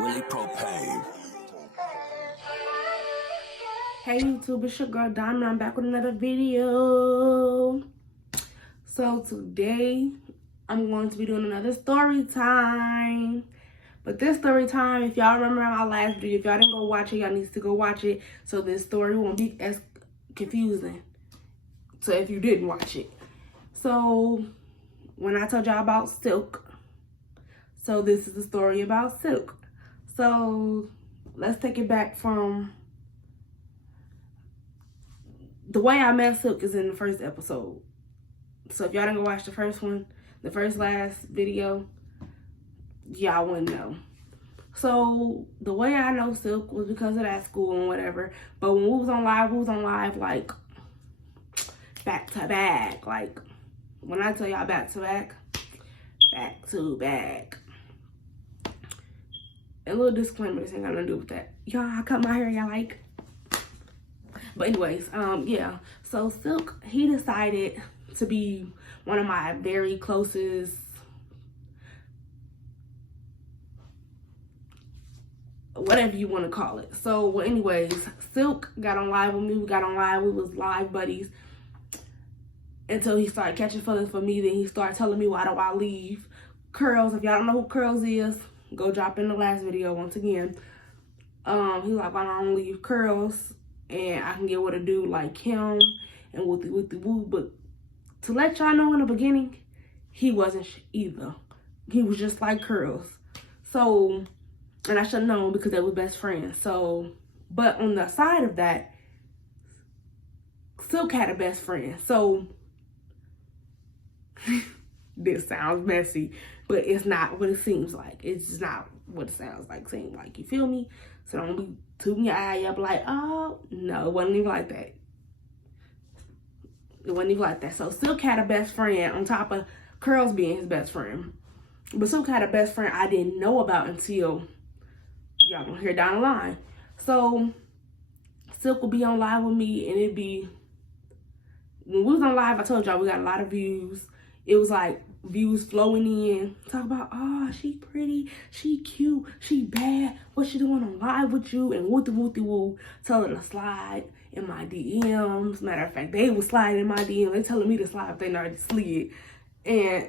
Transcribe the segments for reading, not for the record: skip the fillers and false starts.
Willie Propane. Hey YouTube, it's your girl Diamond. I'm back with another video. So today I'm going to be doing another story time. But this story time, if y'all remember my last video, if y'all didn't go watch it, y'all need to go watch it so this story won't be as confusing. So if you didn't watch it. So when I told y'all about Silk, so this is the story about Silk. So let's take it back from the way I met Silk is in the first episode. So if y'all didn't go watch the first one, the last video, y'all wouldn't know. So the way I know Silk was because of that school and whatever. But when we was on live like back to back. Like when I tell y'all back to back. A little disclaimer, this ain't got nothing to do with that. Y'all, I cut my hair, y'all like. But anyways, yeah. So Silk, he decided to be one of my very closest, whatever you want to call it. So well, anyways, Silk got on live with me. We got on live. We was live buddies until he started catching feelings for me. Then he started telling me, why do I leave Curls? If y'all don't know who Curls is, go drop in the last video once again. He's like, why don't I leave Curls and I can get with a dude like him and with the woo. But to let y'all know in the beginning, he wasn't either. He was just like Curls. So, and I should have known because they were best friends. So, but on the side of that, Silk had a best friend. So, this sounds messy, but it's not what it seems like. It's just not what it sounds like, seem like. You feel me? So don't be tooting your eye up like, oh, no, it wasn't even like that. It wasn't even like that. So Silk had a best friend on top of Curls being his best friend. But Silk had a best friend I didn't know about until y'all gonna hear down the line. So Silk would be on live with me and it'd be, when we was on live, I told y'all we got a lot of views. It was like views flowing in. Talk about, oh, she pretty, she cute, she bad. What she doing on live with you? And woo. Tell her to slide in my DMs. Matter of fact, they was sliding in my DMs. They telling me to slide if they already slid. And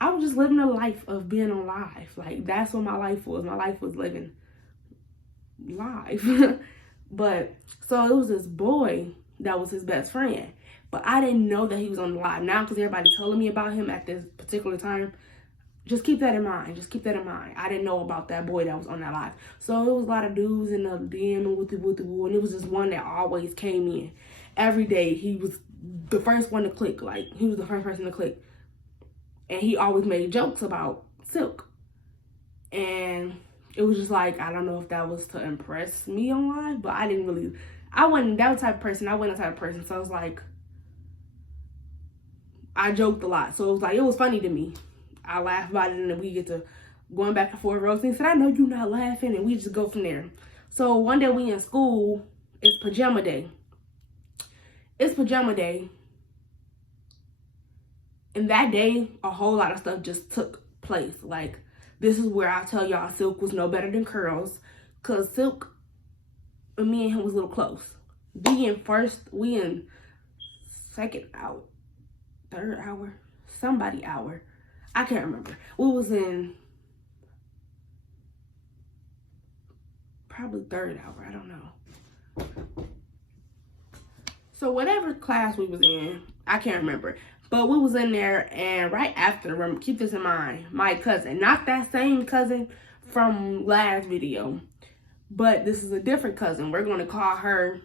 I was just living a life of being on live. Like that's what my life was. My life was living live. But so it was this boy that was his best friend. But I didn't know that he was on the live. Now, because everybody's telling me about him at this particular time, just keep that in mind. Just keep that in mind. I didn't know about that boy that was on that live. So it was a lot of dudes in the DM and with the woo. And it was just one that always came in. Every day, he was the first one to click. Like, he was the first person to click. And he always made jokes about Silk. And it was just like, I don't know if that was to impress me on live. But I didn't really, I wasn't that type of person. I wasn't that type of person. So I was like, I joked a lot. So it was like, it was funny to me. I laugh about it and then we get to going back and forth. Roasting. He said, I know you're not laughing. And we just go from there. So one day we in school. It's pajama day. It's pajama day. And that day, a whole lot of stuff just took place. Like, this is where I tell y'all Silk was no better than Curls. Because Silk and me and him was a little close. We in second hour. Third hour, somebody hour, I can't remember. We was in probably third hour, I don't know. So whatever class we was in, I can't remember. But we was in there and right after, remember, keep this in mind, my cousin, not that same cousin from last video, but this is a different cousin. We're going to call her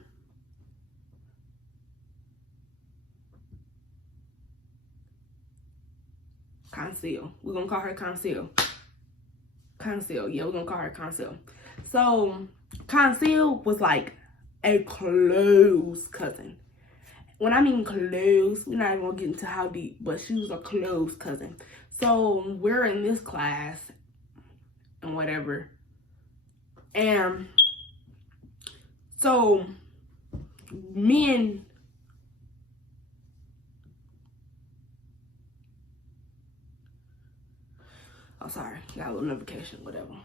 Conceal. We're gonna call her Conceal. Conceal, yeah, we're gonna call her Conceal. So Conceal was like a close cousin. When I mean close, we're not even gonna get into how deep, but she was a close cousin. So we're in this class and whatever. And so me and Oh, sorry. Got a little notification, whatever.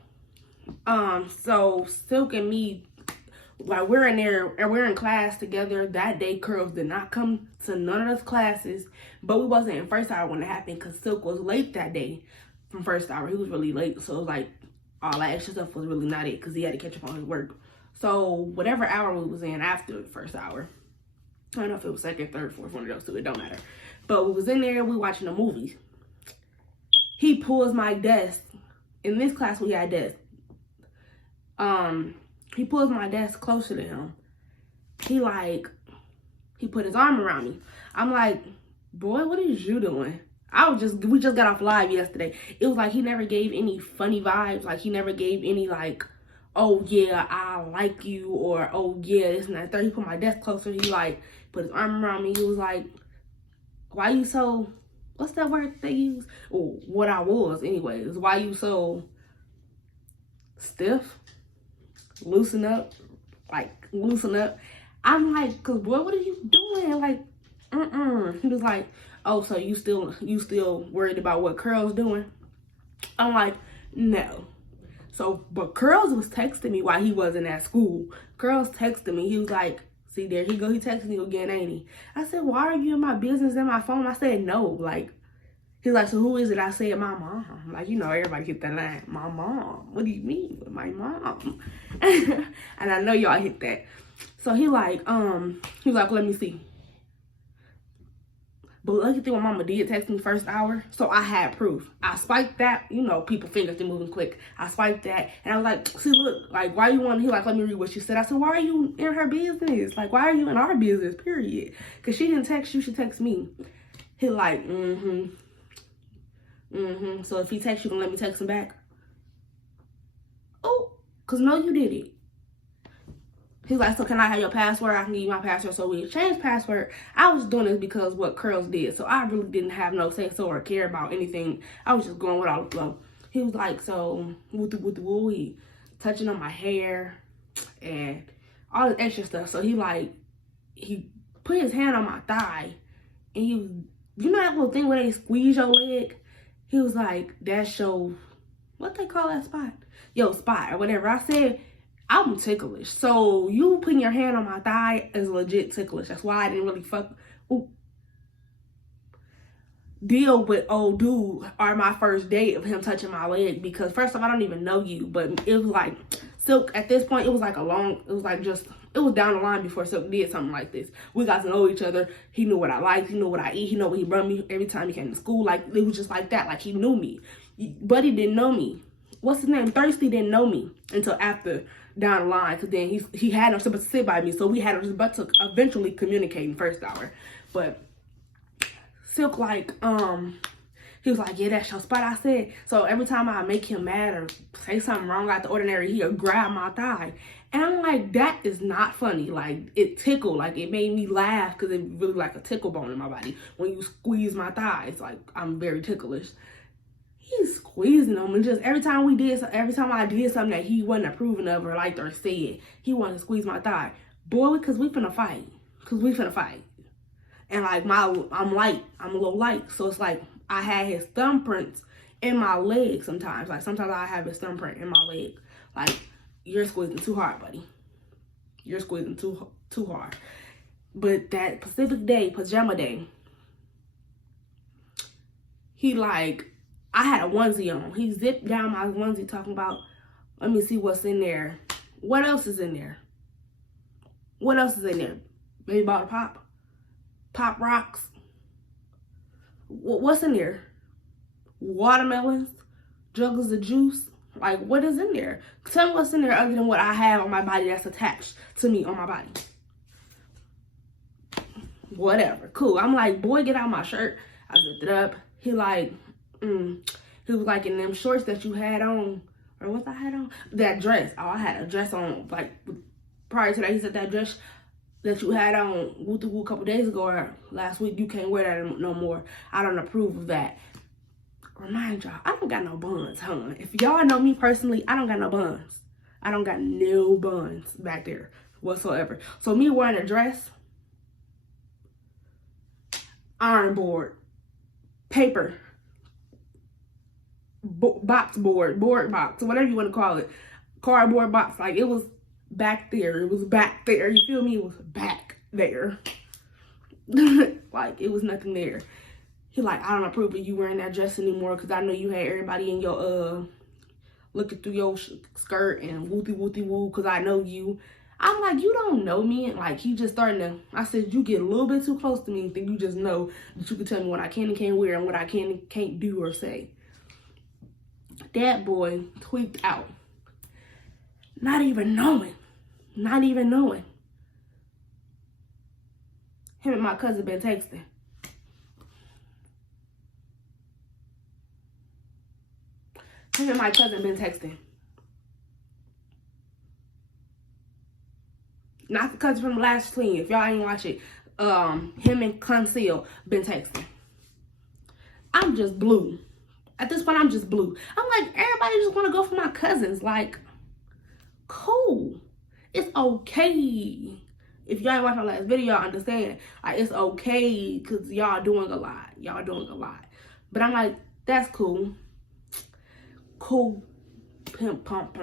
So Silk and me, like, we're in there and we're in class together. That day, Curls did not come to none of those classes, but we wasn't in first hour when it happened because Silk was late that day from first hour. He was really late, so it was like all that extra stuff was really not it because he had to catch up on his work. So whatever hour we was in after the first hour, I don't know if it was second, third, fourth, one of those two, it don't matter. But we was in there, we watching a movie. He pulls my desk. In this class we had desk. He pulls my desk closer to him. He put his arm around me. I'm like, boy, what is you doing? We just got off live yesterday. It was like he never gave any funny vibes. Like he never gave any like, oh yeah, I like you, or oh yeah, this and that. Third, he put my desk closer. He like put his arm around me. He was like, why you so, what's that word they use? Or what I was anyways. Why you so stiff? Loosen up. Like, loosen up. I'm like, cause boy, what are you doing? Like, He was like, oh, so you still worried about what Curls doing? I'm like, no. So, but Curls was texting me while he wasn't at school. Curls texted me. He was like, see, there he go. He texting you again, ain't he? I said, why are you in my business and my phone? I said, no. Like, he's like, so who is it? I said, my mom. Like, you know, everybody hit that line. My mom. What do you mean? My mom. And I know y'all hit that. So he was like, let me see. But lucky thing, my mama did text me first hour, so I had proof. I swiped that, you know, people fingers, they moving quick. I swiped that, and I was like, see, look, like, why you want, he like, let me read what she said. I said, why are you in her business? Like, why are you in our business, period? Because she didn't text you, she text me. He like, so if he texts you, then let me text him back. Oh, because no, you did it. He's like, so can I have your password? I can give you my password. So we exchanged password. I was doing this because what Curls did. So I really didn't have no say so or care about anything. I was just going with all the flow. He was like, so he touching on my hair and all this extra stuff. So he put his hand on my thigh and he was, you know that little thing where they squeeze your leg? He was like, that's your, what they call that spot? Yo, spot or whatever. I said, I'm ticklish. So you putting your hand on my thigh is legit ticklish. That's why I didn't really deal with old dude or my first date of him touching my leg, because first off, I don't even know you, but it was like Silk at this point, it was down the line before Silk did something like this. We got to know each other. He knew what I liked. He knew what I eat. He knew what he brought me every time he came to school. Like, it was just like that. Like, he knew me. Buddy didn't know me. What's his name? Thirsty didn't know me until after down the line, because then he had no somebody to sit by me, so we had but to eventually communicate in first hour. But Silk he was like, yeah, that's your spot. I said, so every time I make him mad or say something wrong out the ordinary, he'll grab my thigh. And I'm like, that is not funny. Like, it tickled. Like, it made me laugh because it really like a tickle bone in my body. When you squeeze my thighs, like, I'm very ticklish. He's squeezing them, and just every time I did something that he wasn't approving of or liked or said, he wanted to squeeze my thigh. Boy, because we finna fight. And like, I'm a little light. So it's like, I had his thumbprints in my leg sometimes. Like, sometimes I have his thumbprint in my leg. Like, you're squeezing too hard, buddy. You're squeezing too hard. But that Pacific day, pajama day, I had a onesie on. He zipped down my onesie talking about, let me see what's in there. What else is in there? What else is in there? Baby bottle pop? Pop rocks? What's in there? Watermelons? Juggles of juice? Like, what is in there? Tell me what's in there other than what I have on my body that's attached to me on my body. Whatever. Cool. I'm like, boy, get out my shirt. I zipped it up. He was like, in them shorts that you had on, or what I had on? That dress. Oh, I had a dress on, like, prior to that. He said that dress that you had on a couple days ago or last week, you can't wear that no more. I don't approve of that. Remind y'all, I don't got no buns, huh? If y'all know me personally, I don't got no buns. I don't got no buns back there whatsoever. So me wearing a dress, iron board, paper, board box, whatever you want to call it, cardboard box. Like, it was back there. It was back there. You feel me? It was back there. Like, it was nothing there. He like, I don't approve of you wearing that dress anymore because I know you had everybody in your looking through your skirt and woo because I know you. I'm like, you don't know me. And like, he just starting to, I said, you get a little bit too close to me and think you just know that you can tell me what I can and can't wear and what I can and can't do or say. That boy tweaked out. Not even knowing. Him and my cousin been texting. Him and my cousin been texting. Not the cousin from the last scene. If y'all ain't watch it, him and Conceal been texting. I'm just blue. At this point, I'm just blue. I'm like, everybody just want to go for my cousins. Like, cool. It's okay. If y'all ain't watched my last video, y'all understand. Like, it's okay because y'all doing a lot. But I'm like, that's cool. Cool. Pimp, pump.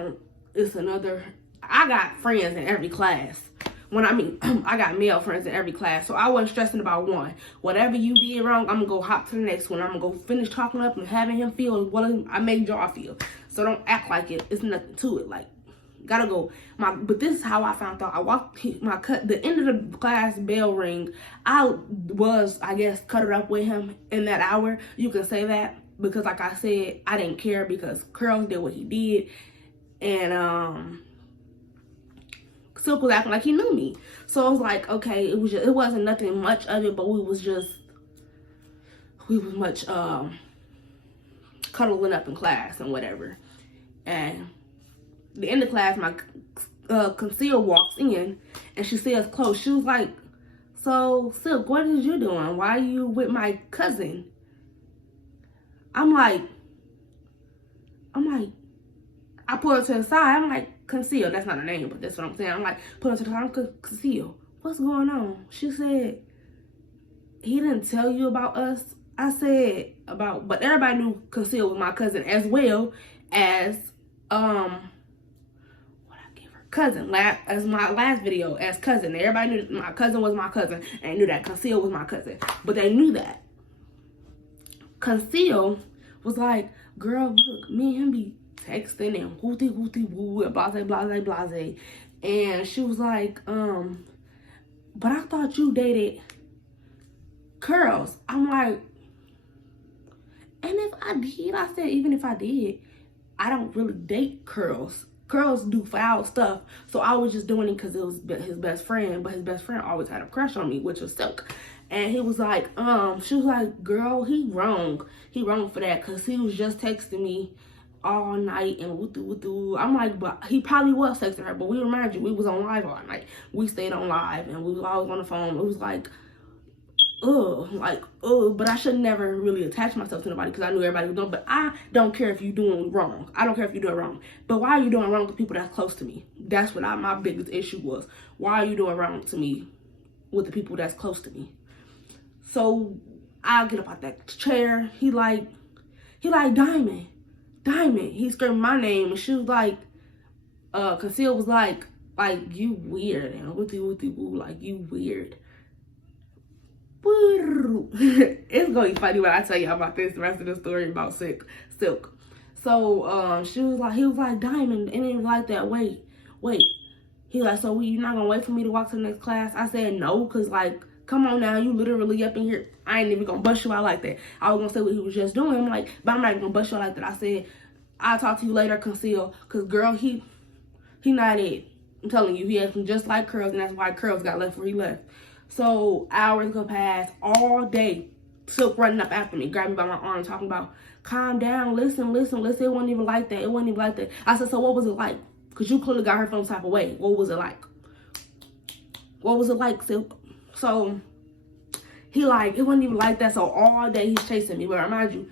It's another. I got friends in every class. I got male friends in every class, so I wasn't stressing about one. Whatever you did wrong, I'm gonna go hop to the next one. I'm gonna go finish talking up and having him feel what I made y'all feel. So don't act like it's nothing to it. Like, gotta go. But this is how I found out. I walked the end of the class bell ring. I guess, cut it up with him in that hour. You can say that because, like I said, I didn't care because Curls did what he did, and Silk was acting like he knew me. So I was like, okay, it wasn't nothing much of it, but we was much cuddling up in class and whatever. And the end of class, my Conceal walks in and she sees us close. She was like, so Silk, what is you doing? Why are you with my cousin? I'm like, I pull her to the side. I'm like, Conceal, that's not her name, but that's what I'm saying. I'm like, pull her to the side. I'm Conceal, what's going on? She said, he didn't tell you about us. I said but everybody knew Conceal was my cousin as well as what I gave her cousin as my last video as cousin. Everybody knew my cousin was my cousin and knew that Conceal was my cousin, but they knew that. Conceal was like, girl, look, me and him be texting and woo and blase. And she was like, but I thought you dated Curls. I'm like, and if I did, I said, even if I did, I don't really date Curls. Curls do foul stuff. So I was just doing it because it was his best friend, but his best friend always had a crush on me, which was Silk. And he was like, she was like, girl, he wrong for that because he was just texting me all night and woo. I'm like, but he probably was texting her, but we remind you, we was on live all night. We stayed on live and we was always on the phone. It was like, but I should never really attach myself to nobody because I knew everybody was doing. But I don't care if you're doing wrong. I don't care if you're doing wrong. But why are you doing wrong to people that's close to me? That's what my biggest issue was. Why are you doing wrong to me with the people that's close to me? So I'll get up out that chair. He like Diamond. He screamed my name and she was like, Conceal was like you weird and woo, like you weird. It's gonna be funny when I tell you about the rest of the story about Silk. So he was like Diamond, and it was like that. Wait. He like, so you're not gonna wait for me to walk to the next class? I said no, cause like, come on now, you literally up in here. I ain't even gonna bust you out like that. I was gonna say what he was just doing. I'm like, but I'm not gonna bust you out like that. I said, I'll talk to you later, Conceal, cause girl, he not it. I'm telling you, he acting just like Curls, and that's why Curls got left where he left. So hours go past all day. Silk running up after me, grabbing me by my arm, talking about, calm down, listen. It wasn't even like that. I said, so what was it like? Because you clearly got her from some type of way. What was it like? Silk? So he like, it wasn't even like that. So all day he's chasing me. But remind you,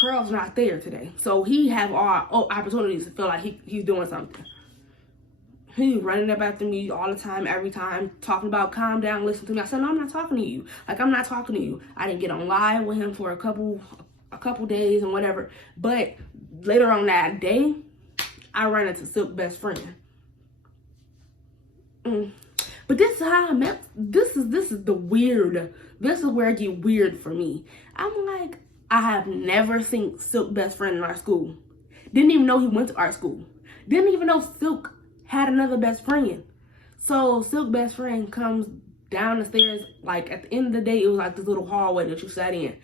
Curl's not there today. So he have all opportunities to feel like he's doing something. He running up after me all the time, every time, talking about calm down, listen to me. I said, no, I'm not talking to you. Like, I'm not talking to you. I didn't get on live with him for a couple a couple days and whatever. But later on that day, I ran into Silk's best friend. But this is how I met. This is the weird. This is where it get weird for me. I'm like, I have never seen Silk's best friend in our school. Didn't even know he went to our school. Didn't even know Silk had another best friend. So Silk's best friend comes down the stairs. Like at the end of the day, it was like this little hallway that you sat in,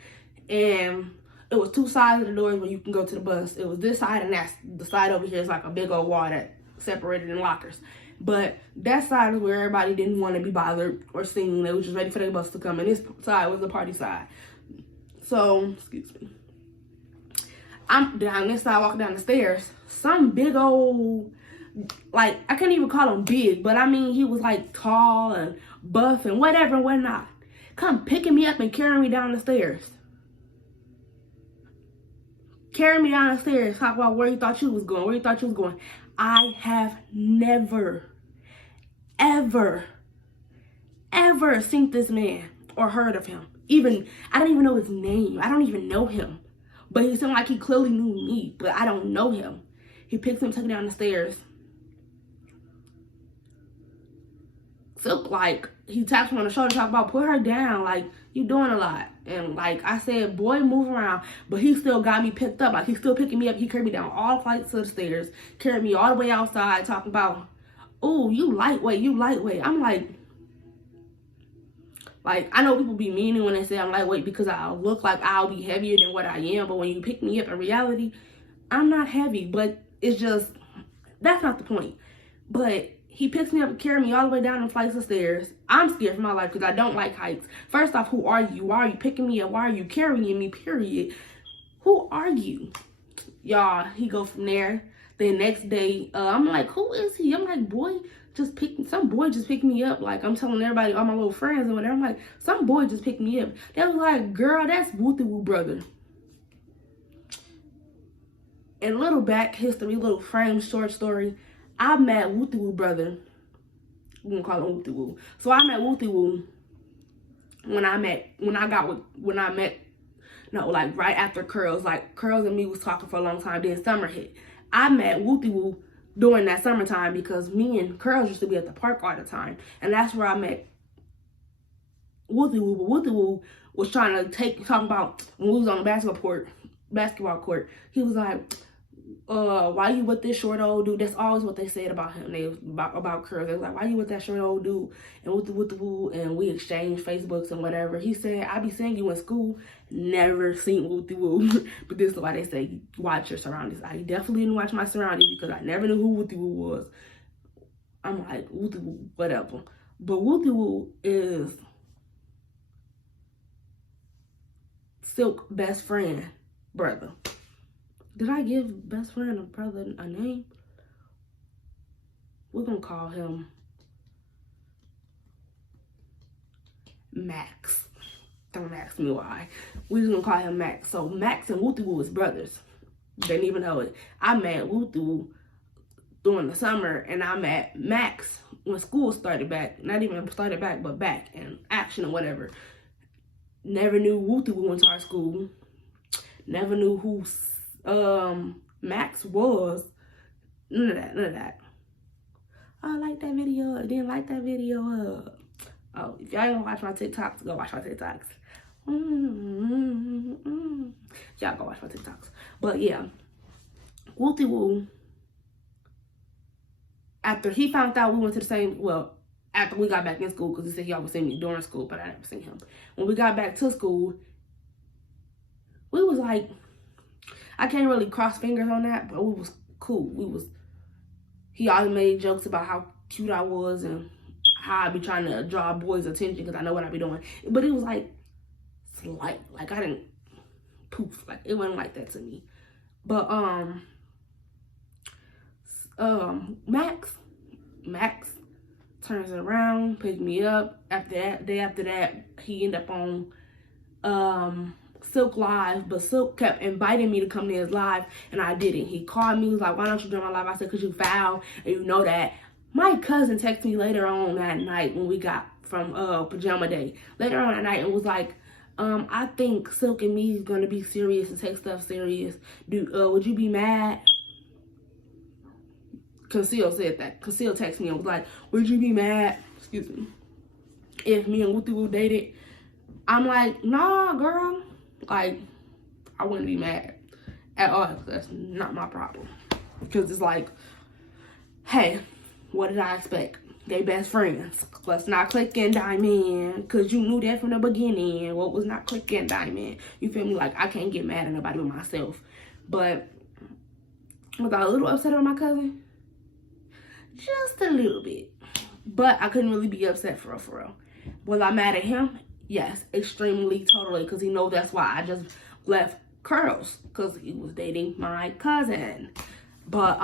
and it was two sides of the doors where you can go to the bus. It was this side, and that's the side over here is like a big old wall that separated in lockers. But that side is where everybody didn't want to be bothered or seen. They were just ready for their bus to come. And this side was the party side. So, excuse me. I'm down this side, walking down the stairs. Some big old, like, I can't even call him big, but I mean, he was like tall and buff and whatever and whatnot. Come picking me up and carrying me down the stairs. Carrying me down the stairs, talk about where you thought you was going, where you thought you was going. I have never, ever seen this man or heard of him. I don't even know his name. I don't even know him. But he seemed like he clearly knew me, but I don't know him. He picks him, took him down the stairs. Silk, like, he taps me on the shoulder, talk about, put her down, like, you doing a lot. And, like, I said, boy, move around. But he still got me picked up. Like, he's still picking me up. He carried me down all flights of the stairs, carried me all the way outside, talking about, oh, you lightweight. I'm like, I know people be meaning when they say I'm lightweight because I look like I'll be heavier than what I am. But when you pick me up in reality, I'm not heavy. But it's just, that's not the point. But he picks me up and carries me all the way down the flights of stairs. I'm scared for my life because I don't like heights. First off, who are you? Why are you picking me up? Why are you carrying me, period? Who are you? Y'all, he go from there. The next day, I'm like, who is he? I'm like, some boy just picked me up. Like, I'm telling everybody, all my little friends and whatever. I'm like, some boy just picked me up. They was like, girl, that's Wooty Woo brother. And little back history, little frame short story. I met Wooty Woo brother. We're gonna call him Wooty Woo. So I met Wooty Woo right after Curls. Like, Curls and me was talking for a long time. Then summer hit. I met Wooty Woo during that summertime because me and Curls used to be at the park all the time. And that's where I met Wooty Woo. But Wooty Woo was talking about when we was on the basketball court. He was like, why you with this short old dude? That's always what they said about him. They was about Curls. They was like, why you with that short old dude? And with the woo, and we exchanged Facebooks and whatever. He said, I be seeing you in school. Never seen Wooty Woo. But this is why they say, watch your surroundings. I definitely didn't watch my surroundings because I never knew who Wooty Woo was. I'm like, Wooty Woo, whatever. But Wooty Woo is Silk best friend brother. Did I give best friend or brother a name? We're going to call him Max. Don't ask me why. We're just going to call him Max. So Max and Wooty Woo is brothers. Didn't even know it. I met Wooty Woo during the summer, and I met Max when school started back. Not even started back, but back in action or whatever. Never knew Wooty Woo went to our school. Never knew who Max was. None of that. I like that video. I didn't like that video. Oh, if y'all don't watch my TikToks, go watch my TikToks. Y'all go watch my TikToks. But yeah, Wooty Woo, after he found out we went to the same, after we got back in school, because he said y'all would see me during school, but I never seen him. When we got back to school, we was like, I can't really cross fingers on that, but we was cool. He always made jokes about how cute I was and how I be trying to draw boys' attention because I know what I be doing. But it was like slight, like I didn't poof, like it wasn't like that to me. But Max turns it around, picked me up. Day after that, he ended up on Silk live, but Silk kept inviting me to come to his live, and I didn't. He called me, he was like, why don't you join my live? I said, because you foul, and you know that. My cousin texted me later on that night when we got from pajama day. Later on that night, and was like, I think Silk and me is gonna be serious and take stuff serious. Would you be mad? Conceal said that. Conceal texted me and was like, would you be mad? Excuse me. If me and Wooty Woo dated? I'm like, nah, girl. Like, I wouldn't be mad at all. That's not my problem. Because it's like, hey, what did I expect? They best friends. Let's not click and diamond. Because you knew that from the beginning. What was not click and diamond? You feel me? Like, I can't get mad at nobody but myself. But was I a little upset with my cousin? Just a little bit. But I couldn't really be upset for real. Was I mad at him? Yes, extremely, totally. Because he knows that's why I just left Curls. Because he was dating my cousin. But,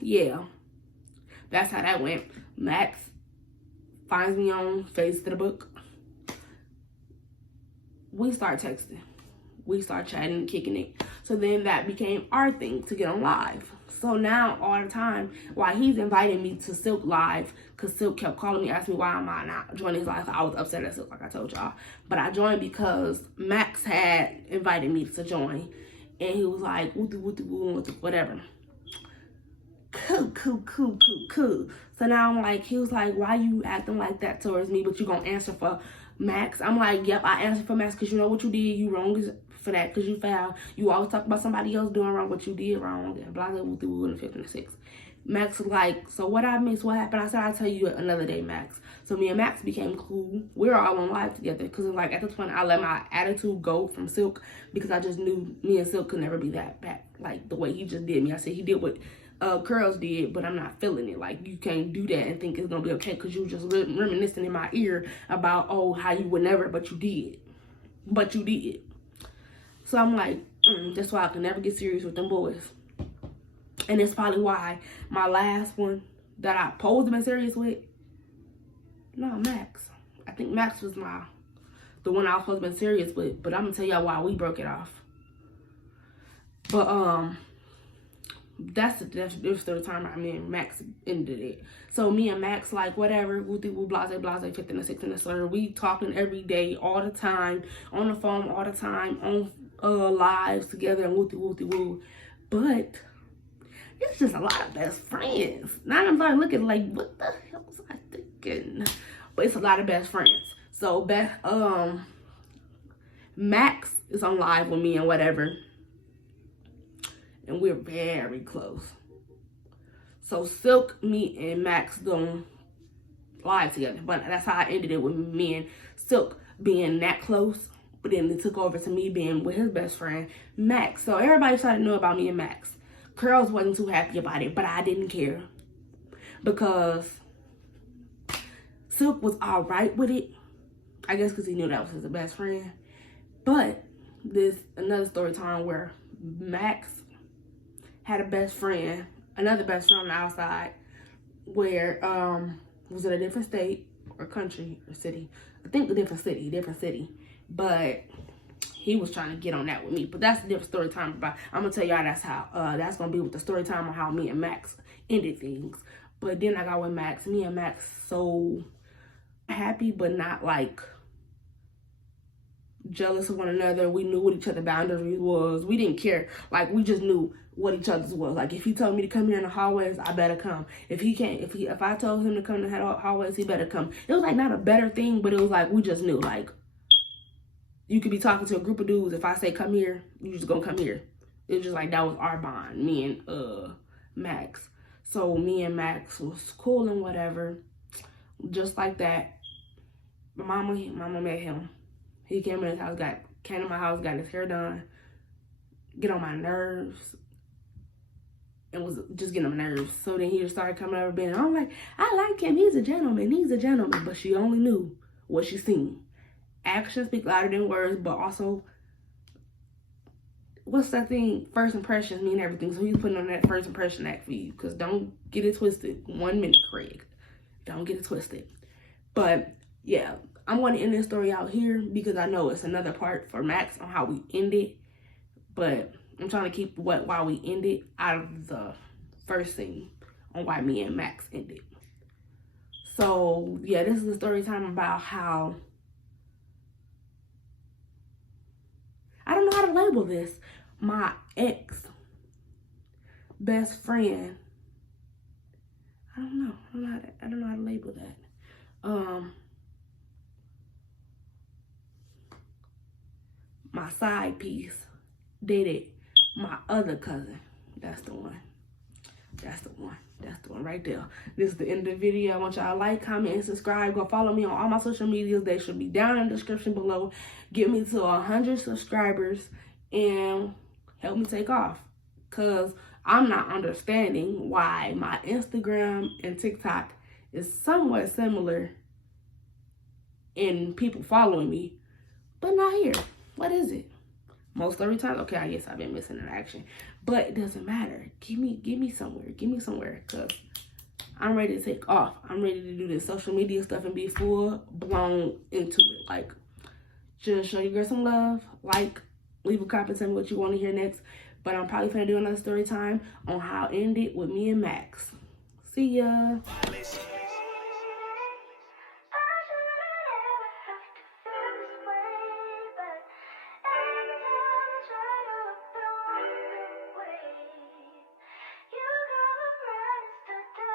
yeah. That's how that went. Max finds me on Face to the Book. We start texting. We start chatting, kicking it. So then that became our thing to get on live. So now all the time, while he's inviting me to Silk live, because Silk kept calling me, asking me why am I not joining his live. I was upset at Silk, like I told y'all. But I joined because Max had invited me to join. And he was like, whatever. Cool. So now I'm like, he was like, why you acting like that towards me, but you gonna answer for Max? I'm like, yep, I answered for Max because you know what you did. You wrong for that because you foul. You always talk about somebody else doing wrong, but you did wrong. And blah, blah, blah, blah, in the 5th and the 6th. Max was like, so what I missed? What happened? I said, I'll tell you another day, Max. So me and Max became cool. We were all on live together because like at this point, I let my attitude go from Silk because I just knew me and Silk could never be that bad. Like the way he just did me. I said he did what Curls did, but I'm not feeling it. Like, you can't do that and think it's gonna be okay because you just reminiscing in my ear about, oh, how you would never, but you did. But you did. So I'm like, that's why I can never get serious with them boys. And it's probably why my last one that I posed to be serious with, no, Max. I think Max was the one I was supposed to be serious with, but I'm gonna tell y'all why we broke it off. But, that's the third time I mean Max ended it. So me and Max, like, whatever, blase, 5th and the 6th and the 3rd. We talking every day, all the time, on the phone all the time, on lives together and woo. But it's just a lot of best friends. Now I'm starting looking like, what the hell was I thinking? But it's a lot of best friends. So Max is on live with me and whatever. And we're very close. So Silk, me, and Max don't lie together. But that's how I ended it with me and Silk being that close. But then it took over to me being with his best friend, Max. So everybody started to know about me and Max. Curls wasn't too happy about it, but I didn't care. Because Silk was all right with it. I guess because he knew that was his best friend. But there's another story time where Max had a best friend, another best friend on the outside, where was it a different state or country or city? I think a different city. But he was trying to get on that with me. But that's a different story time about. I'm gonna tell y'all that's how that's gonna be with the story time on how me and Max ended things. But then I got with Max. Me and Max so happy, but not like jealous of one another. We knew what each other's boundaries was. We didn't care. Like, we just knew what each other's was. Like, if he told me to come here in the hallways, I better come. If he can't, if I told him to come to the hallways, he better come. It was like not a better thing, but it was like we just knew. Like, you could be talking to a group of dudes. If I say come here, you just gonna come here. It was just like that was our bond, me and Max. So me and Max was cool and whatever. Just like that. My mama met him. He came in his house, came to my house, got his hair done, get on my nerves, and was just getting on my nerves. So then he just started coming over being, I'm like, I like him, he's a gentleman. But she only knew what she seen. Actions speak louder than words, but also, what's that thing? First impressions mean everything. So he's putting on that first impression act for you. Because don't get it twisted. 1 minute, Craig. Don't get it twisted. But, yeah. I'm going to end this story out here because I know it's another part for Max on how we ended. But I'm trying to keep why we ended out of the first scene on why me and Max ended. So, yeah, this is a story time about how how to label this. My ex best friend. I don't know. I don't know how to label that. My side piece dated my other cousin. That's the one. That's the one. That's the one right there. This is the end of the video. I want y'all to like, comment, and subscribe. Go follow me on all my social medias. They should be down in the description below. Get me to 100 subscribers and help me take off. Because I'm not understanding why my Instagram and TikTok is somewhat similar in people following me, but not here. What is it? Most every time, okay, I guess I've been missing in action, but it doesn't matter. Give me somewhere, cause I'm ready to take off. I'm ready to do this social media stuff and be full blown into it. Like, just show your girl some love. Like, leave a comment, tell me what you want to hear next. But I'm probably gonna do another story time on how it ended with me and Max. See ya.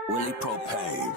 Willie Propane.